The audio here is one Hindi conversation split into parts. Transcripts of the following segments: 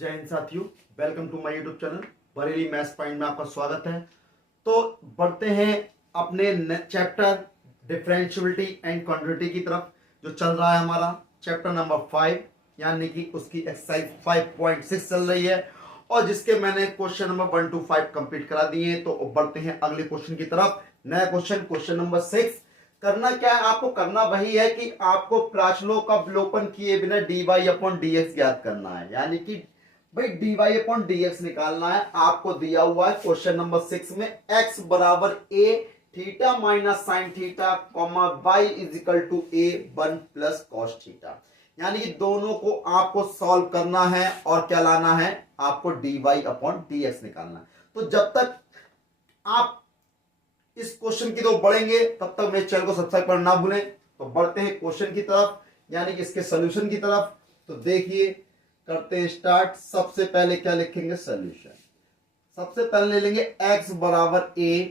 जय हिंद साथियों, welcome to my YouTube channel Bareilly maths point में आपका स्वागत है। तो बढ़ते हैं अपने चैप्टर डिफरेंशियबिलिटी एंड क्वांटिटी की तरफ, जो चल रहा है हमारा चैप्टर नंबर 5, यानी कि उसकी एक्सरसाइज 5.6 चल रही है और जिसके मैंने क्वेश्चन नंबर 1 to 5 कंप्लीट करा दिए हैं। तो बढ़ते हैं अगले क्वेश्चन की तरफ। नया क्वेश्चन नंबर 6। करना क्या है, आपको करना वही है कि आपको प्राचलों का अवलोकन किए बिना dy अपॉन dx ज्ञात करना है, यानी कि भाई dy अपॉन dx निकालना है। आपको दिया हुआ है क्वेश्चन नंबर 6 में x बराबर a theta minus sine theta comma y is equal to a 1 plus cos theta, यानी कि दोनों को आपको सॉल्व करना है और क्या लाना है, आपको dy अपॉन dx निकालना है। तो जब तक आप इस क्वेश्चन की तो बढ़ेंगे तब तक मेरे चैनल को सब्सक्राइब करना ना भूलें। तो बढ़ते हैं क्वेश्चन की तरफ, यानी कि इसके सॉल्यूशन की तरफ। तो देखिए, करते हैं स्टार्ट। सबसे पहले क्या लिखेंगे, सॉल्यूशन। सबसे पहले ले लेंगे x बराबर a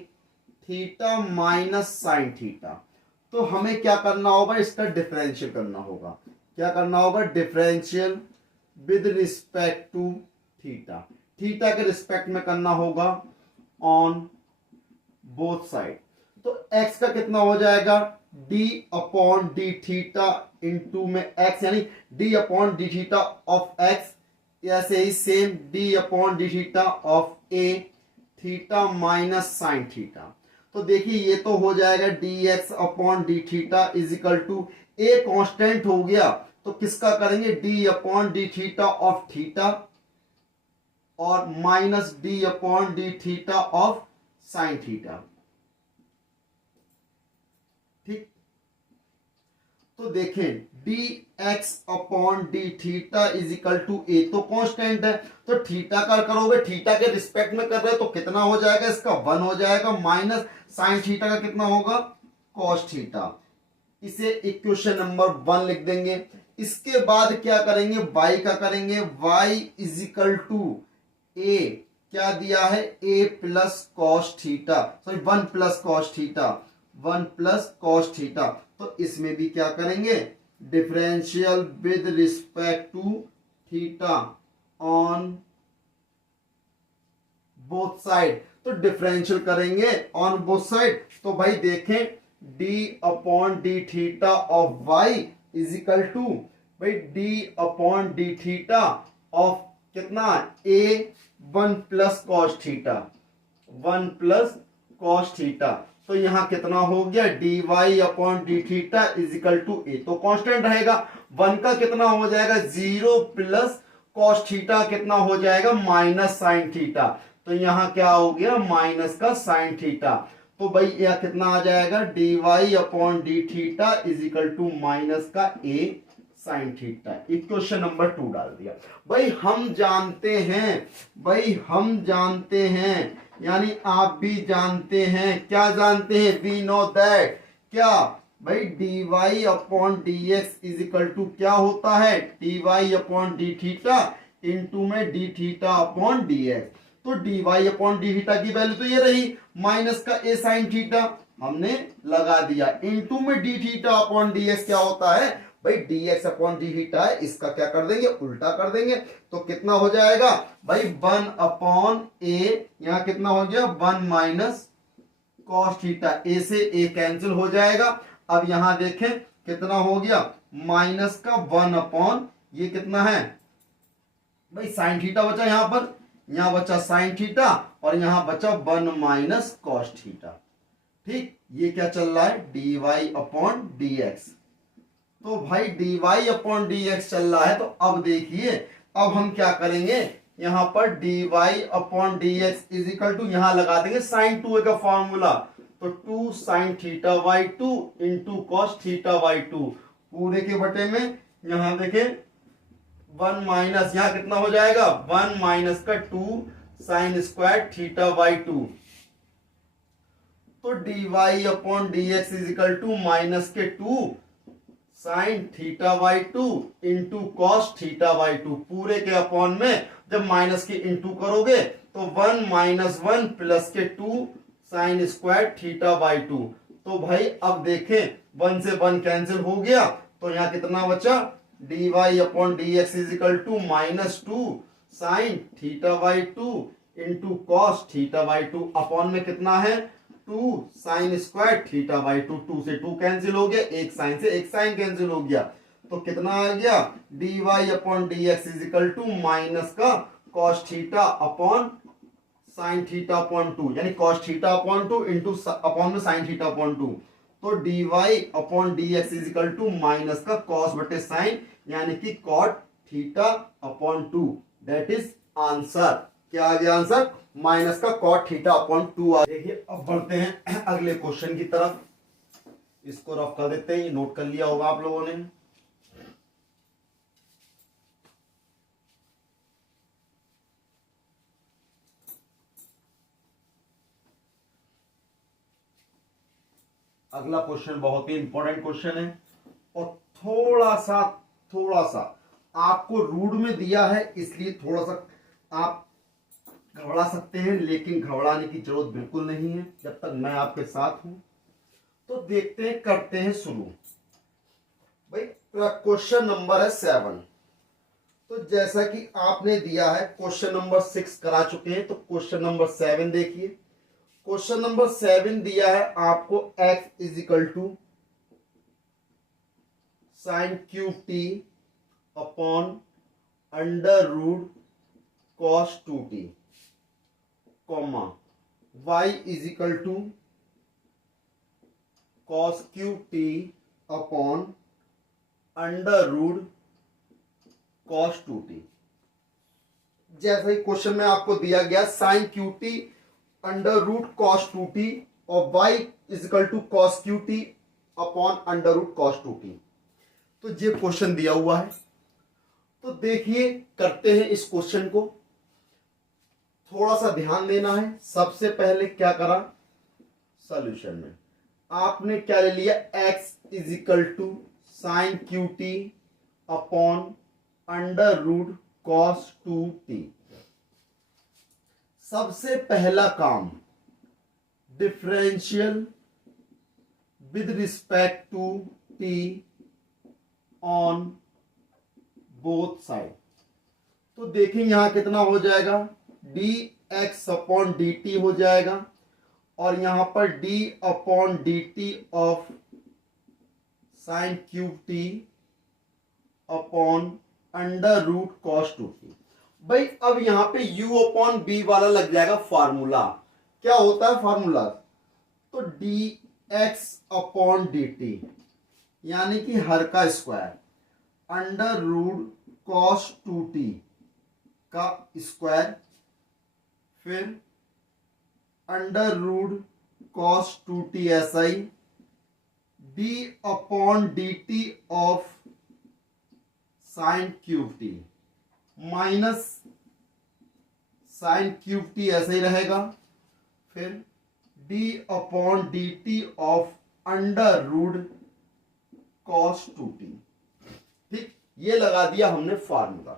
theta minus sine theta. तो हमें क्या करना होगा, इसका डिफरेंशियल करना होगा। क्या करना होगा, differential with respect to theta. Theta के रिस्पेक्ट में करना होगा ऑन बोथ साइड। तो x का कितना हो जाएगा, d upon d theta into में x, यानी d upon d theta of x, ऐसे ही same d upon d theta of a theta minus sine theta. तो देखिए ये तो हो जाएगा dx upon d theta is equal to a constant हो गया, तो किसका करेंगे, d upon d theta of theta और minus d upon d theta of sine theta. ठीक, तो देखें dx upon d theta is equal to a, तो कांस्टेंट है, तो थीटा का करोगे, थीटा के रिस्पेक्ट में कर रहे हो तो कितना हो जाएगा, इसका 1 हो जाएगा, माइनस साइन थीटा का कितना होगा, कॉस थीटा। इसे इक्वेशन नंबर 1 लिख देंगे। इसके बाद क्या करेंगे, y का करेंगे, y is equal to a, क्या दिया है, a plus cos theta, sorry 1 plus cos theta, 1 plus cos theta. तो इसमें भी क्या करेंगे, differential with respect to theta on both side. तो डिफरेंशियल करेंगे ऑन बोथ साइड। तो भाई देखें, d upon d theta of y is equal to भाई d upon d theta of कितना, a 1 plus cos theta, 1 plus cos theta. तो यहां कितना हो गया, dy upon d theta is equal to a, तो कांस्टेंट रहेगा। 1 का कितना हो जाएगा, 0 प्लस कॉस थीटा कितना हो जाएगा, माइनस साइन थीटा। तो यहां क्या हो गया, माइनस का साइन थीटा। तो भाई यह कितना आ जाएगा, dy upon d theta is equal to minus का a sine theta. Equation number 2 डाल दिया। भाई हम जानते हैं, यानी आप भी जानते हैं, क्या जानते हैं, वी नो दैट, क्या भाई dy upon dx is equal to क्या होता है, dy upon d theta into में डी थीटा अपॉन dx। तो dy अपॉन डी थीटा की वैल्यू तो ये रही, माइनस का a साइन थीटा हमने लगा दिया, इंटू में डी थीटा अपॉन dx क्या होता है भाई, dx अपॉन डी थीटा है, इसका क्या कर देंगे, उल्टा कर देंगे। तो कितना हो जाएगा भाई, 1 अपॉन a, यहां कितना हो गया, 1 माइनस कॉस थीटा, a से a कैंसिल हो जाएगा। अब यहां देखें कितना हो गया, माइनस का 1 अपॉन ये कितना है भाई, साइन थीटा बचा, यहां पर यहां बचा साइन थीटा और यहां बचा 1 माइनस कॉस थीटा। ठीक, ये क्या चल रहा है, dy अपॉन dx। तो भाई dy अपॉन dx चल रहा है। तो अब देखिए, अब हम क्या करेंगे, यहां पर dy upon dx is equal to, यहां लगा देंगे साइन 2a का फॉर्मूला, तो 2 sine theta by 2 into cos theta by 2 पूरे के बटे में, यहां देखें 1 माइनस, यहां कितना हो जाएगा, 1 माइनस का 2 साइन स्क्वायर थीटा बाई 2। तो dy upon dx is equal to minus के 2 sine theta by 2 into cos theta by 2 पूरे के अपॉन में, जब माइनस के इंटू करोगे तो 1 माइनस 1 प्लस के 2 साइन स्क्वायर थीटा बाई 2। तो भाई अब देखें, 1 से 1 कैंसिल हो गया, तो यहां कितना बचा, dy upon dx is equal to minus 2 sine theta by two into cos theta by two upon में कितना है 2 sine square theta by two. 2 से 2 कैंसिल हो गया, एक साइन से एक साइन कैंसिल हो गया, तो कितना आ गया d y upon d x is equal to minus का cos theta upon sine theta upon 2, यानी cos theta upon 2 into upon में साइन थीटा अपॉन 2। तो d y upon d x is equal to minus का कॉस बटे साइन, यानी कि cot theta upon 2। That is answer. क्या आ गया आंसर? माइनस का कॉट थीटा अपॉन 2 आ। देखिए अब बढ़ते हैं अगले क्वेश्चन की तरफ। इसको रफ कर देते हैं, नोट कर लिया होगा आप लोगों ने। अगला क्वेश्चन बहुत ही इंपॉर्टेंट क्वेश्चन है और थोड़ा सा आपको रूड में दिया है, इसलिए थोड़ा सा आप घबरा सकते हैं, लेकिन घबराने की जरूरत बिल्कुल नहीं है जब तक मैं आपके साथ हूं। तो देखते हैं, करते हैं शुरू। भाई क्वेश्चन नंबर है 7। तो जैसा कि आपने दिया है क्वेश्चन नंबर 6 करा चुके हैं, तो क्वेश्चन नंबर 7 देखिए। क्वेश्चन नंबर 7 दिया है आपको x is equal to sine cube t upon under root cos 2t, comma y is equal to cos cube t upon under root cos 2t। जैसा ही क्वेश्चन में आपको दिया गया sine cube t under root cos 2t और y is equal to cos cube t upon under root cos 2t। तो ये क्वेश्चन दिया हुआ है, तो देखिए करते हैं इस क्वेश्चन को। थोड़ा सा ध्यान देना है। सबसे पहले क्या करा, सॉल्यूशन में आपने क्या ले लिया, x is equal to sine cube t upon under root cos 2t। सबसे पहला काम differential with respect to t on both side. तो देखें यहां कितना हो जाएगा, d x upon d t हो जाएगा, और यहां पर d upon d t of sine cube t upon under root cos 2t। भाई अब यहां पे u अपॉन बी वाला लग जाएगा फार्मूला। क्या होता है फार्मूला, तो d x upon d T यानी कि हर का square under root cos 2t का स्क्वायर, फिर अंडर रूट कॉस 2t ऐसा ही, d upon d t of sine cube t minus sine cube t ऐसा ही रहेगा, फिर d upon d t of under root cos 2t। ठीक, ये लगा दिया हमने फार्मूला।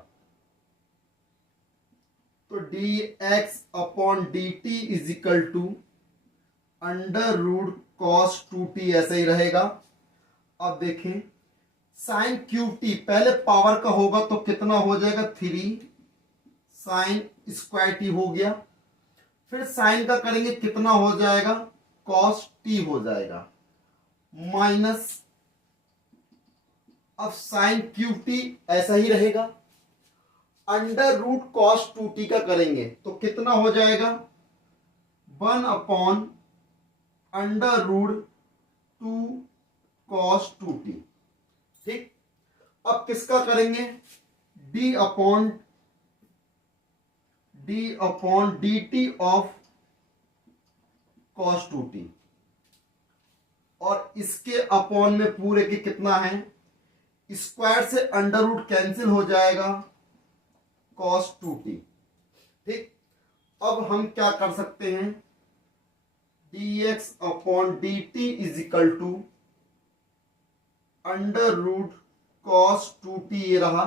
तो d x upon d t is equal to under root cos 2t ऐसा ही रहेगा। अब देखें साइन क्यूब टी पहले पावर का होगा तो कितना हो जाएगा, 3 साइन स्क्वायर टी हो गया, फिर साइन का करेंगे कितना हो जाएगा, कॉस टी हो जाएगा, माइनस अब साइन क्यूब टी ऐसा ही रहेगा, अंडर रूट कॉस 2t का करेंगे तो कितना हो जाएगा, 1 upon under root 2 cos 2t। ठीक, अब किसका करेंगे, D upon d t of cos 2t, और इसके अपॉन में पूरे के कितना है, स्क्वायर से अंडर रूट कैंसिल हो जाएगा, कॉस 2t। ठीक, अब हम क्या कर सकते हैं, dx upon d t is equal to under root cos 2t ये रहा,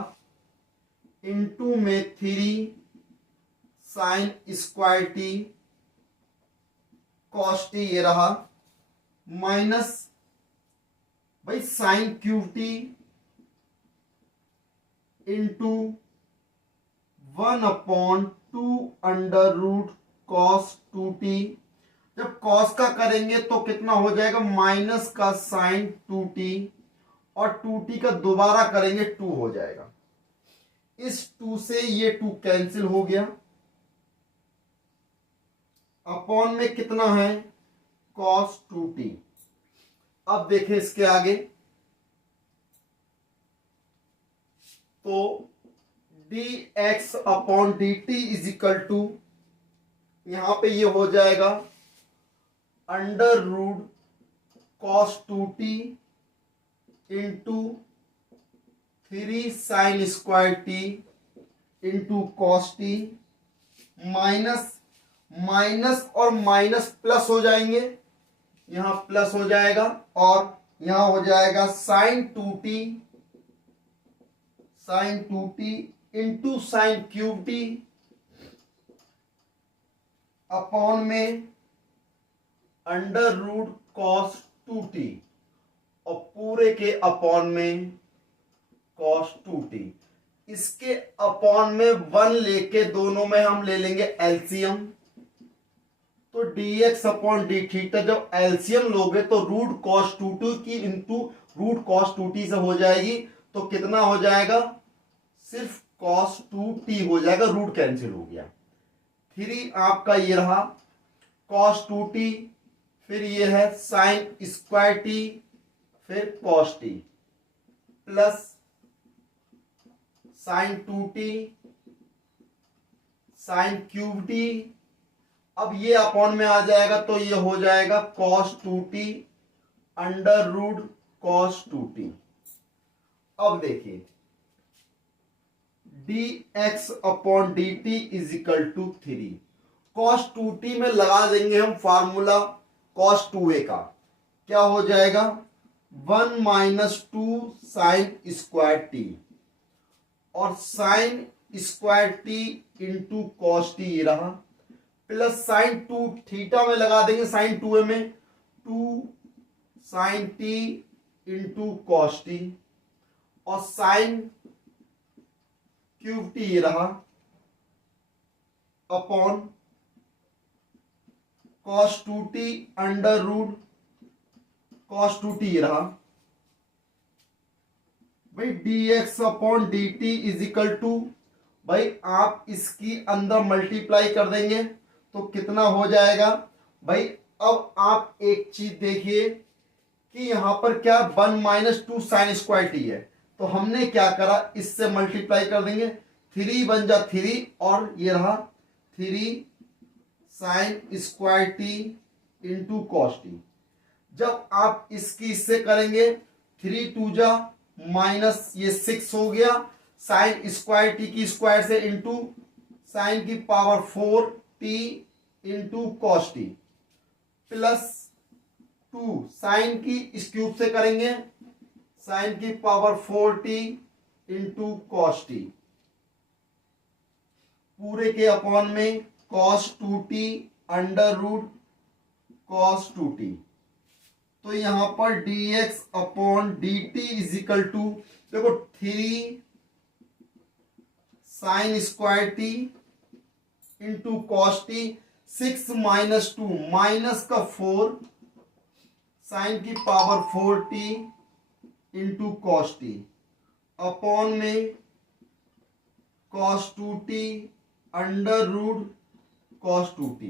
इंटू में 3 sine square t cos t ये रहा, माइनस भाई sine cube t into 1/2 √cos 2t। जब cos का करेंगे तो कितना हो जाएगा, माइनस का साइन 2t, और 2t का दोबारा करेंगे 2 हो जाएगा। इस 2 से ये 2 कैंसिल हो गया। अपॉन में कितना है, cos 2t। अब देखें इसके आगे, तो dx upon dt is equal to, यहां पे ये हो जाएगा √cos 2t into 3 sine square t into cos t, minus minus और माइनस प्लस हो जाएंगे, यहां प्लस हो जाएगा, और यहां हो जाएगा sine 2t into sine cube t upon में √cos 2t, और पूरे के अपॉन में cos 2t। इसके अपॉन में 1 लेके दोनों में हम ले लेंगे एलसीएम, तो dx अपॉन डी थीटा जब एलसीएम लोगे तो √cos 2t की इंटू √cos 2t से हो जाएगी, तो कितना हो जाएगा, सिर्फ cos 2t हो जाएगा, रूट कैंसिल हो गया। 3 आपका ये रहा cos 2t, फिर ये है साइन स्क्वायर टी, फिर cos t, plus sign 2t sign cube T. अब ये अपॉन में आ जाएगा, तो ये हो जाएगा cos 2t √cos 2t। अब देखिए dx upon dt is equal to 3, cos 2t में लगा देंगे हम फार्मूला cos 2a का, क्या हो जाएगा 1 - 2 साइन स्क्वायर टी, और sign square t into cos t ये रहा, प्लस साइन 2 थीटा में लगा देंगे साइन 2a में 2 sine t into cos t, और साइन क्यूब टी ये रहा upon cos 2t √cos 2t ये रहा। भाई dx upon dt is equal to, भाई आप इसकी अंदर मल्टीप्लाई कर देंगे तो कितना हो जाएगा। भाई अब आप एक चीज देखिए कि यहां पर क्या 1 - 2 साइन स्क्वायर टी है, तो हमने क्या करा, इससे मल्टीप्लाई कर देंगे, 3 बन जा 3, और ये रहा 3 sine square t into cos T. जब आप इसकी इससे करेंगे 3 2 जा माइनस ये 6 हो गया, साइन स्क्वायर टी की स्क्वायर से इंटू साइन की power 4 t into cos t, plus 2 sine की इस क्यूब से करेंगे साइन की power 4 t into cos t, पूरे के अपॉन में cos 2t √cos 2t। तो यहां पर dx upon dt is equal to, देखो 3 sine square t into cos t, 6 - 2 minus का 4 साइन की power 4t into cos t, upon में cos 2t √cos 2t।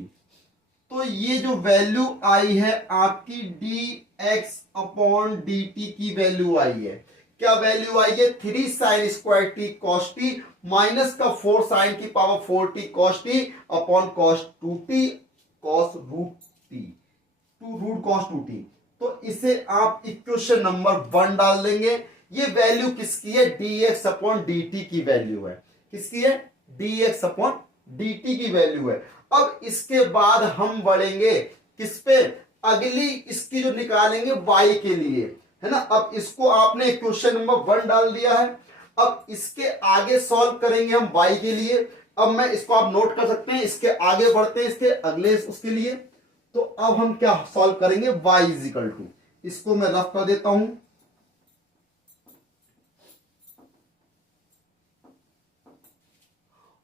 तो ये जो वैल्यू आई है आपकी dx अपॉन dt की वैल्यू आई है, क्या वैल्यू आई है, 3 sine square t cos t minus का 4 साइन की power 4t cos t upon cos 2t cos √cos 2t। तो इसे आप इक्वेशन नंबर 1 डाल देंगे। ये वैल्यू किसकी है, dx अपॉन dt की वैल्यू है, किसकी है, dx अपॉन dt की वैल्यू है। अब इसके बाद हम बढ़ेंगे किस पे, अगली इसकी जो निकालेंगे y के लिए, है ना। अब इसको आपने क्वेश्चन नंबर 1 डाल दिया है, अब इसके आगे सॉल्व करेंगे हम y के लिए। अब मैं इसको आप नोट कर सकते हैं, इसके आगे बढ़ते हैं इसके अगले उसके लिए। तो अब हम क्या सॉल्व करेंगे, y इज इक्वल टू, इसको मैं रफ कर देता हूं,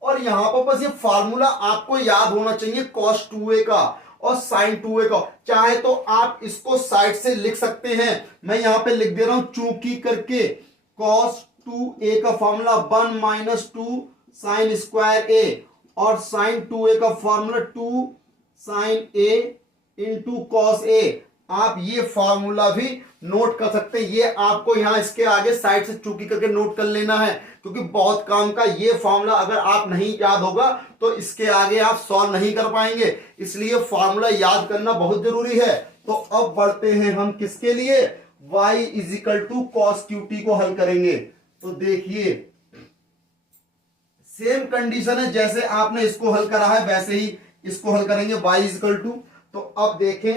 और यहां पर बस ये फार्मूला आपको याद होना चाहिए cos 2a का और sin 2a का। चाहे तो आप इसको साइड से लिख सकते हैं, मैं यहां पे लिख दे रहा हूं चूंकि करके cos 2a का formula 1 minus 2 sine square a और sin 2a का formula 2 sine a into cos a। आप ये फॉर्मूला भी नोट कर सकते हैं, ये आपको यहां इसके आगे साइड से चूंकि करके नोट कर लेना है, क्योंकि बहुत काम का ये फॉर्मूला अगर आप नहीं याद होगा तो इसके आगे आप सॉल्व नहीं कर पाएंगे, इसलिए फॉर्मूला याद करना बहुत जरूरी है। तो अब बढ़ते हैं हम किसके लिए, y is equal to cos cube t को हल करेंगे। तो देखिए सेम कंडीशन है, जैसे आपने इसको हल करा है वैसे ही इसको हल करेंगे, y इज इक्वल टू। तो अब देखें,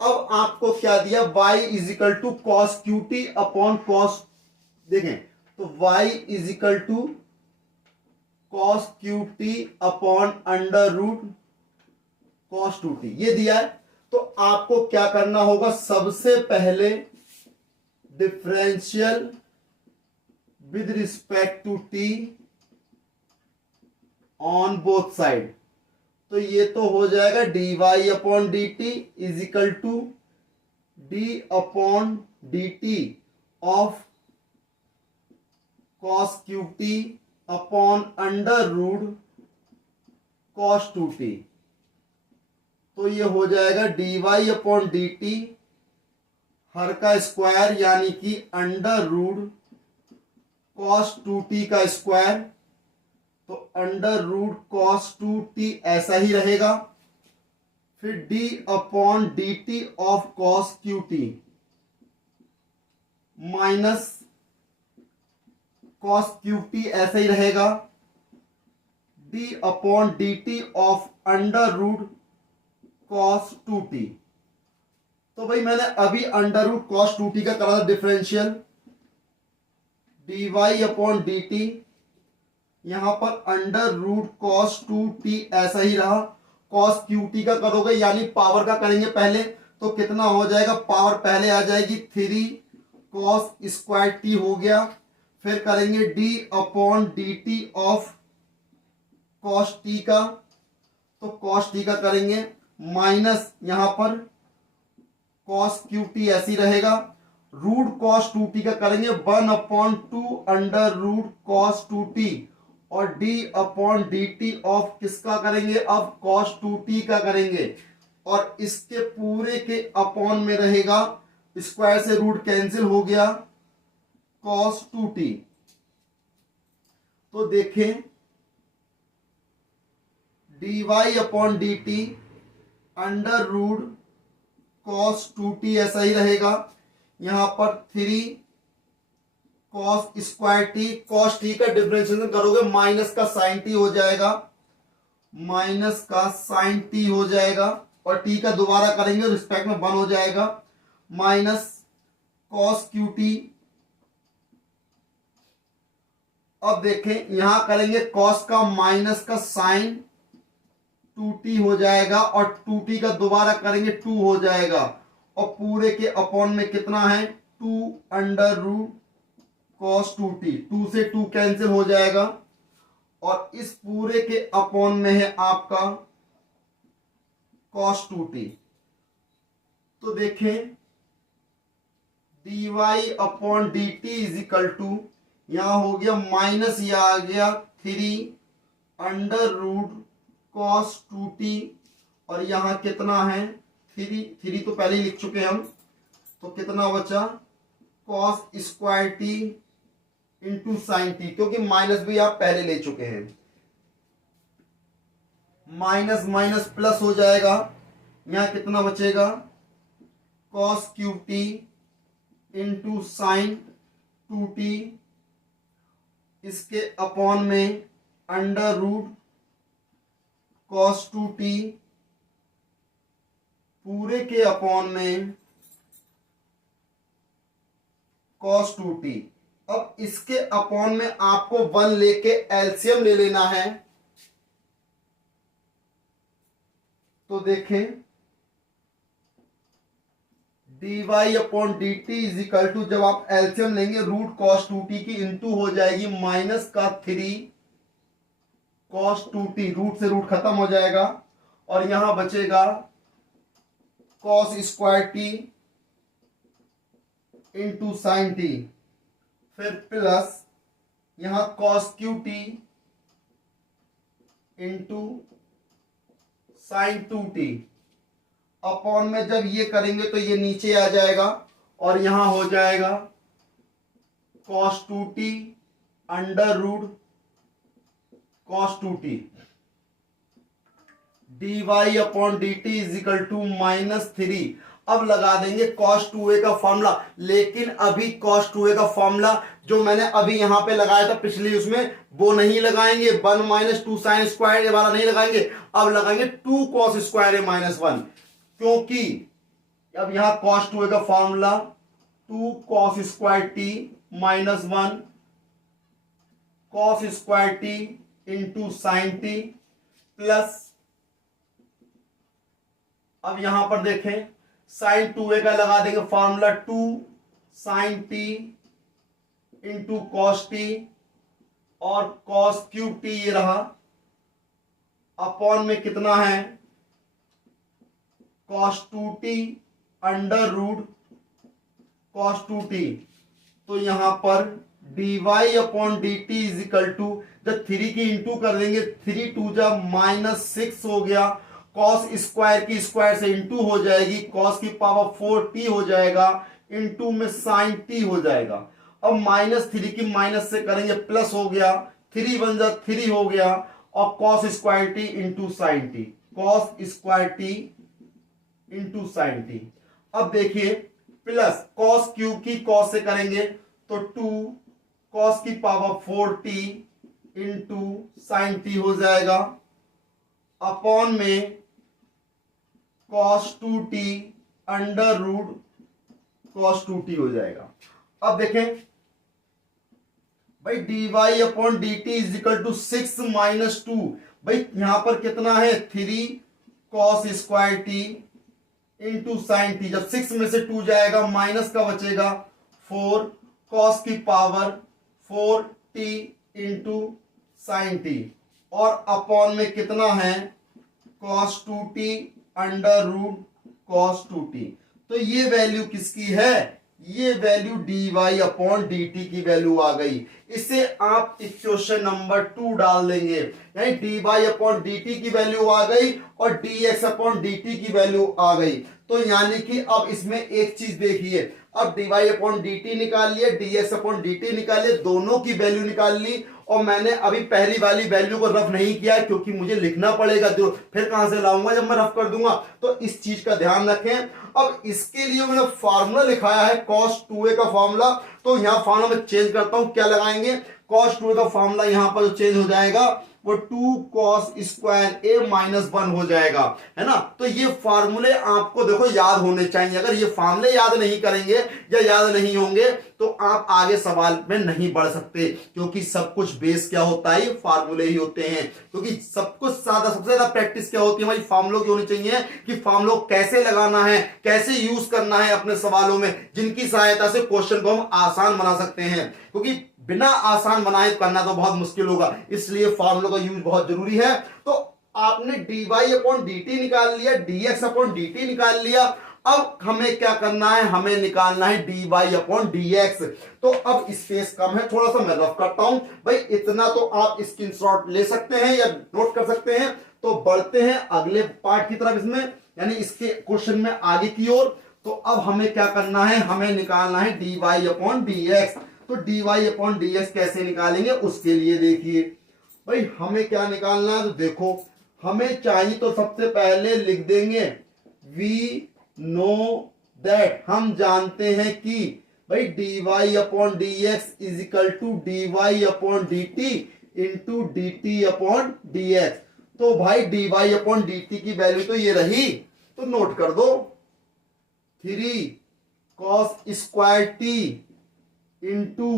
अब आपको क्या दिया, y is equal to cos cube t upon cos, देखें तो y is equal to cos cube t upon under root cos 2t ये दिया है। तो आपको क्या करना होगा, सबसे पहले differential with respect to t on both side. तो ये तो हो जाएगा dy upon d t is equal to d upon d t of cos cube t upon under root cos 2t। तो ये हो जाएगा dy अपॉन डी टी हर का स्क्वायर यानी कि अंडर रूट कॉस 2t का स्क्वायर, तो अंडर रूट कॉस 2t ऐसा ही रहेगा, फिर d upon d t of cos cube t minus cos cube t ऐसा ही रहेगा, d upon d t of under root cos 2t। तो भाई मैंने अभी अंडर रूट कॉस 2t का करा था differential, dy upon d T, यहां पर अंडर रूट कॉस 2t ऐसा ही रहा, कॉस क्यूटी का करोगे यानी पावर का करेंगे पहले, तो कितना हो जाएगा, पावर पहले आ जाएगी 3 कॉस स्क्वायर टी हो गया, फिर करेंगे d upon d t of cos t का, तो कॉस टी का करेंगे माइनस यहां पर कॉस क्यू टी ऐसी रहेगा, रूट कॉस 2t का करेंगे 1 upon 2 under root cos 2t और d upon d t of किसका करेंगे, अब cos 2t का करेंगे, और इसके पूरे के अपॉन में रहेगा, स्क्वायर से रूट कैंसिल हो गया, cos 2t। तो देखें dy upon d t under root cos 2t ऐसा ही रहेगा, यहां पर 3 cos square t, cos t का डिफरेंशिएशन करोगे माइनस का साइन टी हो जाएगा, माइनस का साइन टी हो जाएगा, और टी का दोबारा करेंगे रिस्पेक्ट में 1 हो जाएगा, माइनस कॉस क्यू टी। अब देखें यहां करेंगे कॉस का माइनस का साइन 2t हो जाएगा, और 2t का दोबारा करेंगे 2 हो जाएगा, और पूरे के अपॉन में कितना है 2 अंडर रूट कॉस 2t, 2 से 2 कैंसिल हो जाएगा, और इस पूरे के अपॉन में है आपका कॉस 2t। तो देखें dy upon d t is equal to, यहां हो गया माइनस, यह आ गया 3 अंडर रूट कॉस 2t, और यहां कितना है 3 तो पहले ही लिख चुके हम, तो कितना बचा cos square t into sine T, क्योंकि माइनस भी आप पहले ले चुके हैं, माइनस माइनस प्लस हो जाएगा, यहां कितना बचेगा cos cube t into sign 2t, इसके अपॉन में अंडर रूट कॉस 2t पूरे के अपॉन में कॉस 2t। अब इसके अपॉन में आपको 1 लेके एलसीएम ले लेना है, तो देखें dy upon d t is equal to, जब आप एलसीएम लेंगे रूट कॉस 2t की इंटू हो जाएगी माइनस का 3 कॉस 2t, रूट से रूट खत्म हो जाएगा और यहां बचेगा cos square t into sine T, फिर प्लस यहां cos cube T into sign 2t। Upon में जब ये करेंगे तो ये नीचे आ जाएगा और यहां हो जाएगा cos 2t under root cos 2t dy upon d t is equal to -3। अब लगा देंगे cos 2a का फॉर्मूला, लेकिन अभी cos 2a का फॉर्मूला जो मैंने अभी यहां पे लगाया था पिछली उसमें, वो नहीं लगाएंगे। 1 - 2 साइन स्क्वायर ये वाला नहीं लगाएंगे, अब लगाएंगे 2 cos स्क्वायर ए -1, क्योंकि अब यहां cos 2a का formula 2 cos square t -1 cos square t into sine t, plus अब यहां पर देखें साइन 2a का लगा देंगे formula 2 sine t into cos t और कॉस क्यूब टी ये रहा, अपॉन में कितना है cos 2t under root cos 2t। तो यहां पर dy upon d t is equal to, जब 3 की इंटू कर देंगे 3 2 जब -6 हो गया, cos स्क्वायर की स्क्वायर से इंटू हो जाएगी, cos की पावर 4t हो जाएगा, इंटू में sin t हो जाएगा। अब -3 की माइनस से करेंगे प्लस हो गया, 3 1 जा 3 हो गया और cos square t into sine T, cos square t into sine T. अब देखिए प्लस cos क्यूब की cos से करेंगे तो 2 cos की power 4t into sine t हो जाएगा, अपॉन में cos 2t under root cos 2t हो जाएगा। अब देखें भाई dy upon d t is equal to 6 - 2, भाई यहां पर कितना है 3 cos square t into sine T, जब 6 में से 2 जाएगा माइनस का बचेगा 4 cos की power 4t into sine T, और अपॉन में कितना है cos 2t under root cos 2t। तो ये वैल्यू किसकी है, ये value dy upon d T की वैल्यू आ गई। इसे आप इक्वेशन नंबर 2 डाल देंगे, यानी dy अपॉन डी टी की वैल्यू आ गई और dx अपॉन डी टी की वैल्यू आ गई। तो यानी कि अब इसमें एक चीज देखिए, अब dy अपॉन डी टी निकाल लिए, dx अपॉन डी टी निकाल लिए, दोनों की वैल्यू निकाल ली, और मैंने अभी पहली वाली वैल्यू को रफ नहीं किया क्योंकि मुझे लिखना पड़ेगा, जो फिर कहां से लाऊंगा जब मैं रफ कर दूंगा, तो इस चीज का ध्यान रखें। अब इसके लिए मैंने फॉर्मूला लिखाया है cos 2a का फॉर्मूला, तो यहां फॉर्मूला में चेंज करता हूं, क्या लगाएंगे cos 2a का फॉर्मूला यहां पर जो चेंज हो जाएगा वो 2 cos स्क्वायर ए -1 हो जाएगा, है ना। तो ये फार्मूले आपको देखो याद होने चाहिए, अगर ये फार्मूले याद नहीं करेंगे या याद नहीं होंगे तो आप आगे सवाल में नहीं बढ़ सकते, क्योंकि सब कुछ बेस क्या होता है, ये फार्मूले ही होते हैं। क्योंकि सब कुछ ज्यादा सबसे ज्यादा प्रैक्टिस क्या होती है हमारी, फार्मूलों की होनी चाहिए कि फार्मूलों कैसे लगाना है, कैसे यूज करना है अपने सवालों में, जिनकी सहायता से क्वेश्चन को हम आसान बना सकते हैं, क्योंकि बिना आसान बनाए करना तो बहुत मुश्किल होगा, इसलिए फार्मूलों का यूज बहुत जरूरी है। तो आपने dy अपॉन डी टी निकाल लिया, dx अपॉन डी टी निकाल लिया, अब हमें क्या करना है, हमें निकालना है dy अपॉन dx। तो अब स्पेस कम है, थोड़ा सा मैं रफ करता हूं भाई, इतना तो आप स्क्रीनशॉट ले सकते हैं या नोट कर सकते हैं। तो बढ़ते हैं अगले पार्ट की तरफ, इसमें यानी इसके क्वेश्चन में आगे की ओर। तो अब हमें क्या करना है, हमें निकालना है dy अपॉन dx। तो dy अपॉन dx कैसे निकालेंगे, उसके लिए देखिए भाई हमें क्या निकालना है, तो देखो हमें चाहिए तो सबसे पहले लिख देंगे वी नो दैट, हम जानते हैं कि भाई dy upon dx is equal to dy upon dt into dt upon dx। तो भाई dy अपॉन dt की वैल्यू तो ये रही, तो नोट कर दो 3 cos square t into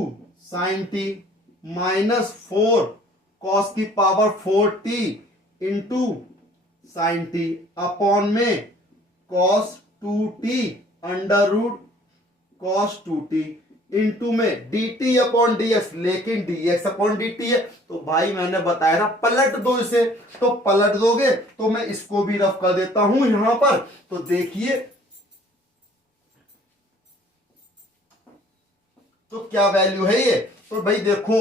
sine t -4 cos की power 4t into sine t, upon में cos 2t under root cos 2t। Into में d t upon d x, लेकिन d x upon d t है तो भाई मैंने बताया ना पलट दो इसे, तो पलट दोगे तो मैं इसको भी रफ कर देता हूं यहां पर। तो देखिए तो क्या वैल्यू है ये, तो भाई देखो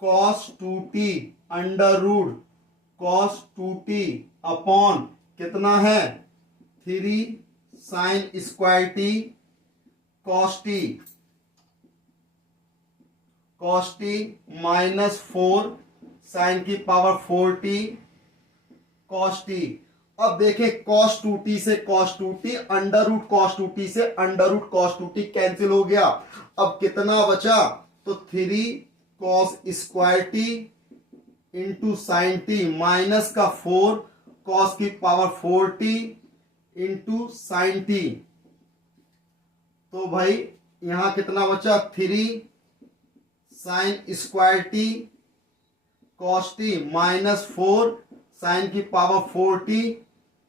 cos 2t under root cos 2t upon कितना है 3 sine square t cos t minus 4 sine की पावर 4t cos t। अब देखें cos 2t से cos 2t under root cos 2t से under root cos 2t cancel हो गया। अब कितना बचा, तो 3 cos square t into sine T minus का 4 cos की power 4t into sine T. तो भाई यहां कितना बचा 3 sine square t cos t minus 4 sine की power 4t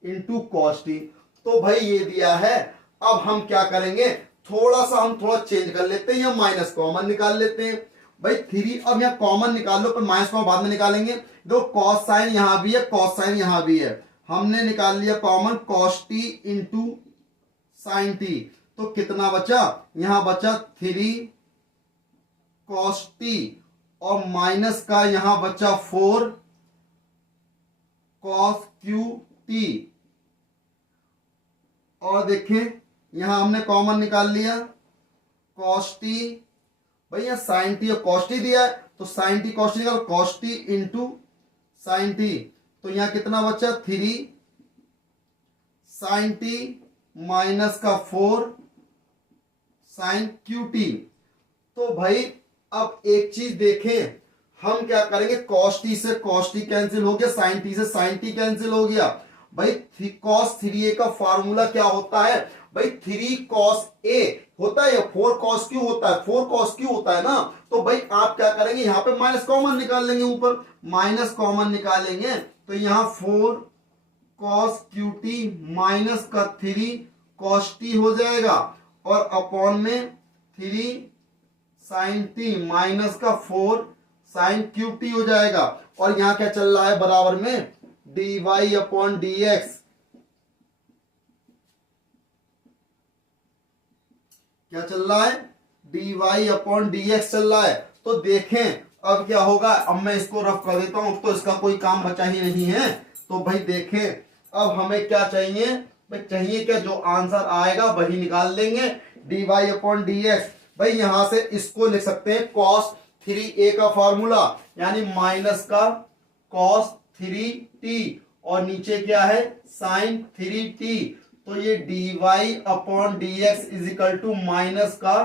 into cos t. तो भाई ये दिया है। अब हम क्या करेंगे, हम थोड़ा चेंज कर लेते हैं, या माइनस कॉमन निकाल लेते हैं। भाई 3 अब यहाँ कॉमन निकाल लो, पर माइनस कॉमन बाद में निकालेंगे। दो कॉस साइन यहां भी है, कॉस साइन यहां भी है, हमने निकाल लिया common cos T into sine T. तो कितना बचा, यहां बचा 3 कॉस टी और माइनस का यहां बचा 4 कॉस क्यू टी। और देखें यहां हमने कॉमन निकाल लिया कॉस टी, भैया साइन टी और कॉस टी दिया है तो साइन टी कॉस टी निकाल, cos T into sine T. तो यहां कितना बचा 3 साइन टी माइनस का 4 साइन क्यू टी। तो भाई अब एक चीज देखें, हम क्या करेंगे, cos t से cos t कैंसिल हो गया, sin t से sin t कैंसिल हो गया। भाई cos 3a का फार्मूला क्या होता है, भाई 3 cos a होता है या 4 cos q होता है, 4 cos q होता है ना। तो भाई आप क्या करेंगे, यहां पे माइनस कॉमन निकाल लेंगे, ऊपर माइनस कॉमन निकालेंगे तो यहां 4 cos qt माइनस का 3 cos t हो जाएगा, और अपॉन में 3 साइन टी माइनस का 4 साइन क्यू टी हो जाएगा। और यहां क्या चल रहा है, बराबर में d y upon d x, क्या चल रहा है, d y upon d x चल रहा है। तो देखें अब क्या होगा, अब मैं इसको रफ कर देता हूं, तो इसका कोई काम बचा ही नहीं है। तो भाई देखें अब हमें क्या चाहिए, भाई चाहिए क्या, जो आंसर आएगा वही निकाल लेंगे, d y upon d x. भाई यहां से इसको लिख सकते हैं cos 3a का फॉर्मूला, यानी माइनस का cos 3t और नीचे क्या है sin 3t। तो ये dy upon dx is equal to minus का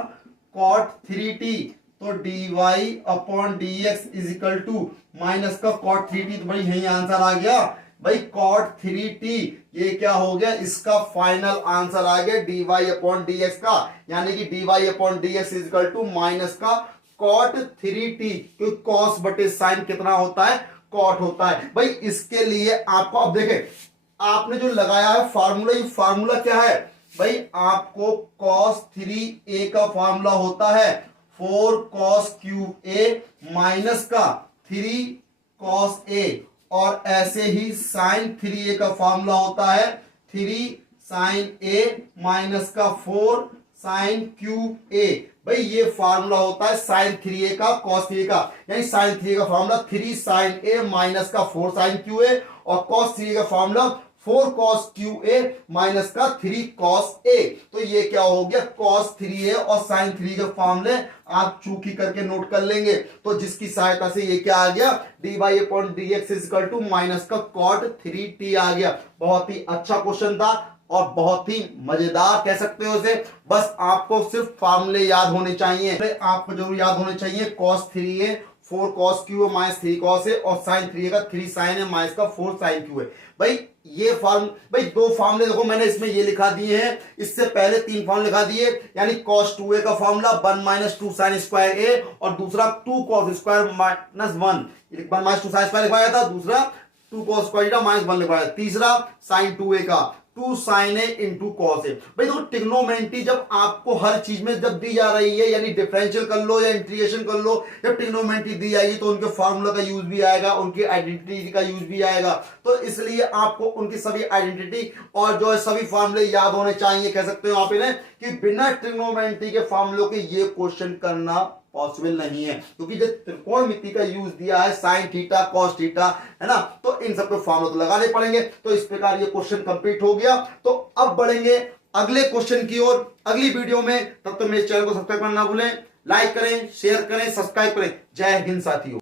cot 3t। तो dy upon dx is equal to minus का cot 3t। तो भाई यही आंसर आ गया भाई cot 3t। ये क्या हो गया, इसका फाइनल आंसर आ गया dy अपॉन dx का, यानी कि dy upon dx is equal to minus का cot 3t, क्योंकि cos बटे sin कितना होता है, cot होता है। भाई इसके लिए आपको अब देखें, आपने जो लगाया है फार्मूला, ये फार्मूला क्या है भाई, आपको cos 3a का फार्मूला होता है 4 cos qa माइनस का 3 cos a, और ऐसे ही sin 3a का फार्मूला होता है 3 sin a माइनस का 4 sin qa। भाई ये फार्मूला होता है sin 3a का cos 3a का, यानी sin 3a का फार्मूला 3 sin a माइनस का 4 sin qa, और cos 3a का फार्मूला 4 cos qa माइनस का 3 cos a। तो ये क्या हो गया, cos 3a और sin 3 के फार्मूले आप चूकी करके नोट कर लेंगे। तो जिसकी सहायता से ये क्या आ गया, dy upon dx is equal to minus का cot 3t आ गया। बहुत ही अच्छा क्वेश्चन था और बहुत ही मजेदार कह सकते हो इसे। बस आपको सिर्फ फार्मूले याद होने चाहिए, आपको जरूर याद होने चाहिए cos 3a 4 cos q minus 3 cos a, और sin 3a का 3 sin a माइनस का 4 sin q है। भाई ये भाई दो फार्मूले देखो मैंने इसमें ये लिखा दिए हैं, इससे पहले 3 फार्मूले लिखा दिए, यानी cos 2a का formula 1 minus 2 sin square a, और दूसरा 2 cos square minus 1 minus 2 sin square लिखवाया था, दूसरा 2 cos स्क्वायर माइनस 1 लिखवाया, तीसरा sin 2a का। Two sine A into cos A. भाई देखो ट्रिग्नोमेट्री जब आपको हर चीज में जब दी जा रही है, यानी डिफरेंशियल कर लो या इंटीग्रेशन कर लो, जब ट्रिग्नोमेट्री दी जाएगी तो उनके फार्मूला का यूज भी आएगा, उनकी आइडेंटिटी का यूज भी आएगा। तो इसलिए आपको उनकी सभी आइडेंटिटी और जो है सभी फार्मूले याद होने चाहिए। कह सकते हो आप इन्हें कि बिना ट्रिग्नोमेट्री के फार्मूलों के ये क्वेश्चन करना पॉसिबल नहीं है, क्योंकि जो त्रिकोणमिति का यूज दिया है साइन थीटा कॉस थीटा, है ना, तो इन सबके फॉर्मूले तो लगाने पड़ेंगे। तो इस प्रकार ये क्वेश्चन कंप्लीट हो गया। तो अब बढ़ेंगे अगले क्वेश्चन की ओर अगली वीडियो में। तब तक मेरे चैनल को सब्सक्राइब करना ना भूलें, लाइक करें, शेयर करें, सब्सक्राइब करें। जय हिंद साथियों।